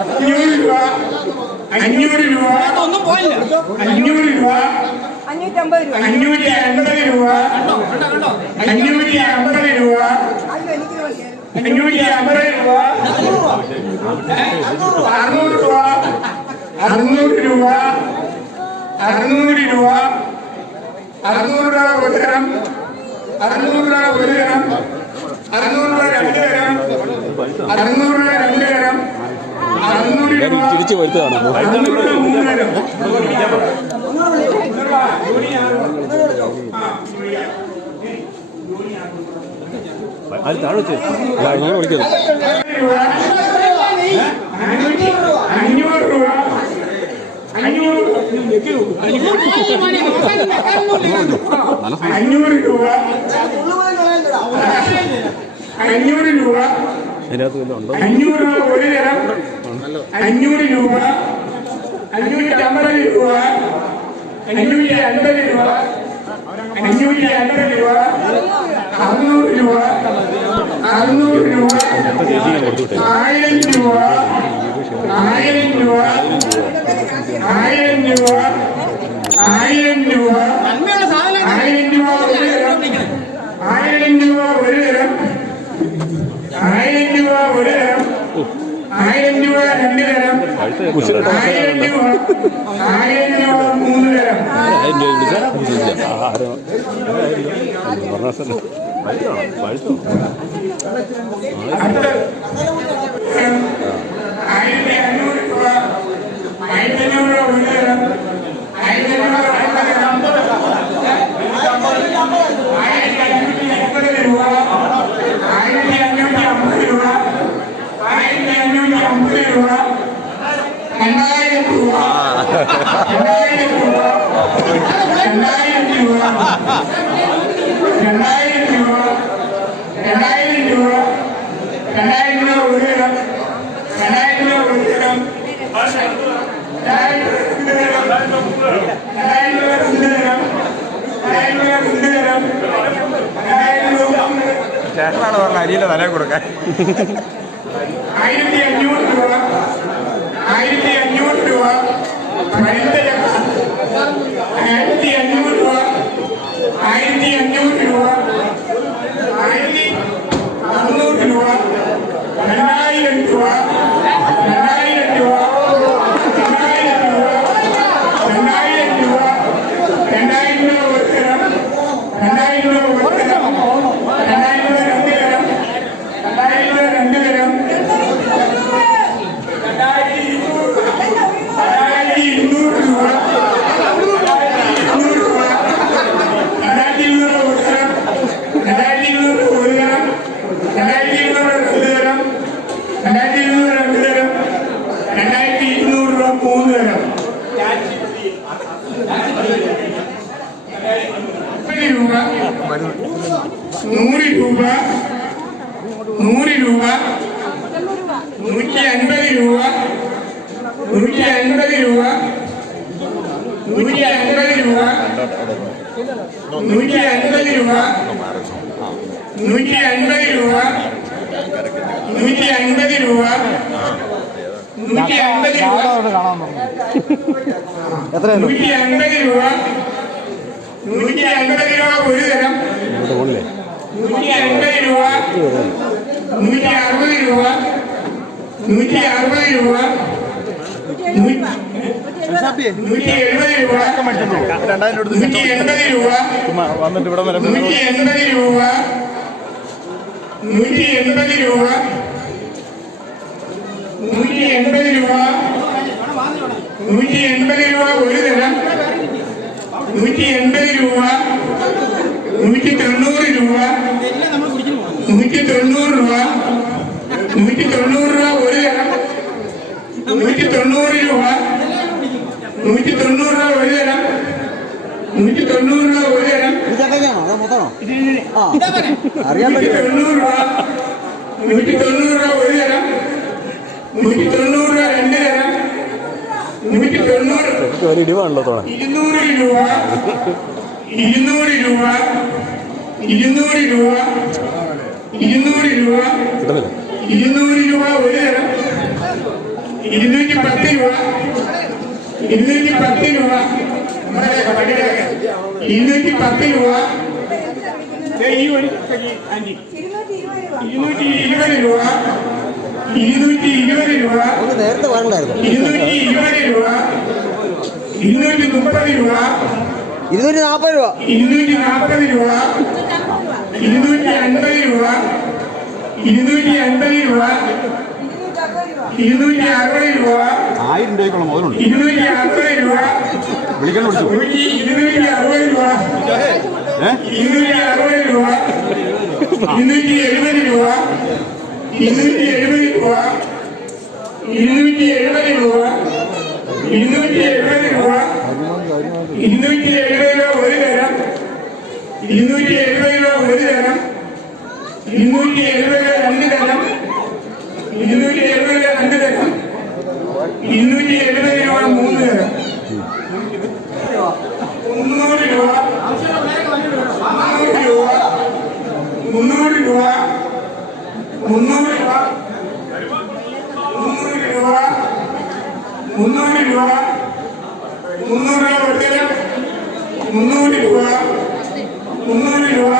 അഞ്ഞൂറ് രൂപ അഞ്ഞൂറ് രൂപ ഒന്നും പോയില്ല. അഞ്ഞൂറ് രൂപ രൂപ. അഞ്ഞൂറ്റി അൻപത് രൂപ അഞ്ഞൂറ്റി അമ്പത് രൂപ അയ്യോ എനിക്ക് മതിയായിരുന്നു. അഞ്ഞൂറ്റി അമ്പത് രൂപ അറുന്നൂറ് രൂപ അറുന്നൂറ് രൂപ അറുന്നൂറ് രൂപ അറുന്നൂറ് രൂപ ഒരു തരം അറുന്നൂറ് രൂപ ഒരു തരം അറുന്നൂറ് രൂപ രണ്ട് തരം. അറുന്നൂറ് രൂപ രണ്ട് തരം. അറുന്നൂറ് രൂപ തിരിച്ചു വരുത്തതാണ്. മൂന്ന് തരം. അത് താഴെ വെച്ച് അങ്ങനെ വിളിക്കുന്നത് അഞ്ഞൂറ് രൂപ. അഞ്ഞൂറ് അഞ്ഞൂറ് രൂപ. അഞ്ഞൂറ് രൂപ. അഞ്ഞൂറ് രൂപ ഒരു തരം. അഞ്ഞൂറ് രൂപ. അഞ്ഞൂറ്റി അമ്പത് രൂപ. അഞ്ഞൂറ്റി അൻപത് രൂപ. അഞ്ഞൂറ്റി അൻപത് രൂപ. അറുന്നൂറ് രൂപ. അറുന്നൂറ് രൂപ. ആയിരം രൂപ. ആയിരം രൂപ. ആയിരം രൂപ ആയിരം രൂപ നന്മയുള്ള സാധനം ആയിരം രൂപ ഒരു തരം ആയിരം രൂപ ഒരു തരം ആയിരം രൂപ ഒരു തരം ആയിരം രൂപ രണ്ട് തരം കുശിലുണ്ടോ ആയിരം രൂപ ആയിരം രൂപ മൂന്ന് തരം ആയിരം രൂപ വിളിച്ചാൽ ആഹാരം പറഞ്ഞ സ്ഥലം പഴുത്താണോ പഴുത്തോ അടുത്ത ആയിരത്തി അഞ്ഞൂറ് രൂപ ആയിരത്തി അഞ്ഞൂറ് രൂപ ഒരു തരം ആയിരത്തി അഞ്ഞൂറ് രണ്ട് തരം ആയിരത്തി അഞ്ഞൂറ്റി അമ്പത് രൂപ ആയിരത്തി അഞ്ഞൂറ്റി അമ്പത് രൂപ രണ്ടായിരം രൂപ രണ്ടായിരം രൂപ രണ്ടായിരം രൂപ രണ്ടായിരം രൂപ രണ്ടായിരം രൂപ രണ്ടായിരം രൂപ ഒരു തരം രണ്ടായിരം രൂപ ഒരു തരം രണ്ടായിരം രൂപ മൂന്ന് തരം. ചേട്ടനാണ് പറഞ്ഞ അരിയിലെ തല കൊടുക്കാൻ ആയിരത്തി അഞ്ഞൂറ് രൂപ ആയിരത്തി അഞ്ഞൂറ് രൂപ പഴുത്ത ചക്ക ആയിരത്തി അഞ്ഞൂറ് രൂപ. ആയിരത്തി അഞ്ഞൂറ് രൂപ ആയിരത്തി അറുന്നൂറ് രൂപ രണ്ടായിരം രൂപ രണ്ടായിരം രൂപ രണ്ടായിരം രൂപ രണ്ടായിരം രൂപ രണ്ടായിരം രൂപ ഒരു തരം രണ്ടായിരം രൂപ ഒരു തരം രണ്ടായിരം രൂപ രണ്ട് തരം രണ്ടായിരം രൂപ രണ്ട് തരം രണ്ടായിരത്തി ഇരുന്നൂറ് രണ്ടായിരത്തി ഇരുന്നൂറ് രൂപ ഇരുന്നൂറ് രൂപ രണ്ടായിരത്തി ഇരുന്നൂറ് ഒരു തരം രണ്ടായിരത്തി ഇരുന്നൂറ് ഒരു തരം രണ്ടായിരത്തി ഇരുന്നൂറ് രണ്ട് തരം രൂപ മൂന്ന് തരം രൂപ നൂറ് രൂപ നൂറ് രൂപ നൂറ്റി അൻപത് രൂപ നൂറ്റി അൻപത് രൂപ നൂറ്റി അൻപത് രൂപ നൂറ്റി അൻപത് രൂപ നൂറ്റി അൻപത് രൂപ. നൂറ്റി അൻപത് രൂപ. നൂറ്റി അൻപത് രൂപ. നൂറ്റി അൻപത് രൂപ. നൂറ്റി അൻപത് രൂപ ഒരു തരം. നൂറ്റി അൻപത് രൂപ. നൂറ്റി അറുപത് രൂപ. നൂറ്റി അറുപത് രൂപ നൂറ്റി എൺപത് രൂപ. നൂറ്റി എൺപത് രൂപ നൂറ്റി എൺപത് രൂപ. നൂറ്റി എൺപത് രൂപ നൂറ്റി എൺപത് രൂപ നൂറ്റി എൺപത് രൂപ ഒരു തരം നൂറ്റി എൺപത് രൂപ നൂറ്റി തൊണ്ണൂറ് രൂപ എല്ലാം നമ്മൾ കുടിക്കുന്നു നൂറ്റി തൊണ്ണൂറ് രൂപ നൂറ്റി തൊണ്ണൂറ് രൂപ ഒരു തരം നൂറ്റി തൊണ്ണൂറ് രൂപ നൂറ്റി തൊണ്ണൂറ് രൂപ ഒരു തരം നൂറ്റി തൊണ്ണൂറ് രൂപ ഒരു തരം ഇതാ പറയാം അറിയാൻ നൂറ്റി തൊണ്ണൂറ് രൂപ നൂറ്റി തൊണ്ണൂറ് രൂപ ഒരു തരം നൂറ്റി തൊണ്ണൂറ് രൂപ രണ്ട് തരം നൂറ്റി തൊണ്ണൂറ് ഒരു ഇടിവാണല്ലോ തോന്നാൻ ഇരുന്നൂറ് രൂപ ഇരുന്നൂറ് രൂപ ഇരുന്നൂറ് രൂപ ഇരുന്നൂറ് രൂപ കിട്ടുന്നില്ല ഇരുന്നൂറ് രൂപ ഒരു തരം ഇരുന്നൂറ്റി പത്ത് രൂപ ഇരുന്നൂറ്റി പത്ത് രൂപ. നമ്മുടെ കടയിലെ ഇരുന്നൂറ്റി പത്ത് രൂപ. ഇരുന്നൂറ്റി ഇരുപത് രൂപ. ഇരുന്നൂറ്റി ഇരുപത് രൂപ. നേരത്തെ ഇരുന്നൂറ്റി ഇരുപത് രൂപ. ഇരുന്നൂറ്റി മുപ്പത് രൂപ. ഇരുന്നൂറ്റി നാൽപ്പത് രൂപ. ഇരുന്നൂറ്റി നാൽപ്പത് രൂപ. ഇരുന്നൂറ്റി അൻപത് രൂപ. ഇരുന്നൂറ്റി അൻപത് രൂപ. ഇരുന്നൂറ്റി അറുപത് രൂപ. ഇരുന്നൂറ്റി അറുപത് രൂപ ആയിരം രൂപയ്ക്കുള്ള മുതലുണ്ട് ഇരുന്നൂറ്റി അറുപത് രൂപ. വിളിക്കാൻ വിളിച്ചു? നൂറ്റി ഇരുന്നൂറ്റി അറുപത് രൂപ. ഇരുന്നൂറ്റി അറുപത് രൂപ. ഇരുന്നൂറ്റി എഴുപത് രൂപ. ഇരുന്നൂറ്റി എഴുപത് രൂപ. ഇരുന്നൂറ്റി എഴുപത് രൂപ. ഇരുന്നൂറ്റി എഴുപത് രൂപ. ഇരുന്നൂറ്റി എഴുപത് രൂപ ഒരു തരം. ഇരുന്നൂറ്റി എഴുപത് രൂപ ഒരു തരം. ഇരുന്നൂറ്റി എഴുപത് രൂപ രണ്ട് തരം. ഇരുന്നൂറ്റി എഴുപത് രൂപ രണ്ട് തരം. ഇരുന്നൂറ്റി എഴുപത് രൂപ മൂന്ന് തരം. മുന്നൂറ് രൂപ മുന്നൂറ് രൂപ മുന്നൂറ് രൂപ മുന്നൂറ് രൂപ മുന്നൂറ് രൂപ മുന്നൂറ് രൂപ മുന്നൂറ് രൂപ കൊടുത്തരം മുന്നൂറ് രൂപ മുന്നൂറ് രൂപ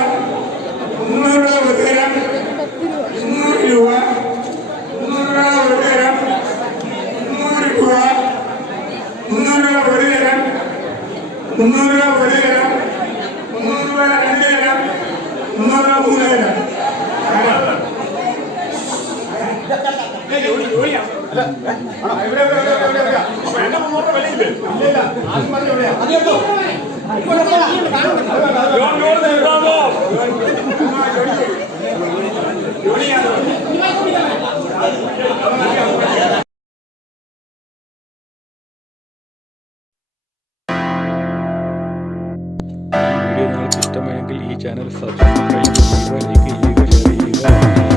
മുന്നൂറ് രൂപ കൊടുത്തരം മുന്നൂറ് രൂപ മുന്നൂറ് രൂപ കൊടുത്തരം മുന്നൂറ് രൂപ മുന്നൂറ് രൂപ കൊടുത്തരം മുന്നൂറ് രൂപ ഒരു തരം മുന്നൂറ് രൂപ രണ്ട് തരം മുന്നൂറ് രൂപ മൂന്ന് തരം വീഡിയോ നിങ്ങൾക്ക് ഇഷ്ടമായെങ്കിൽ ഈ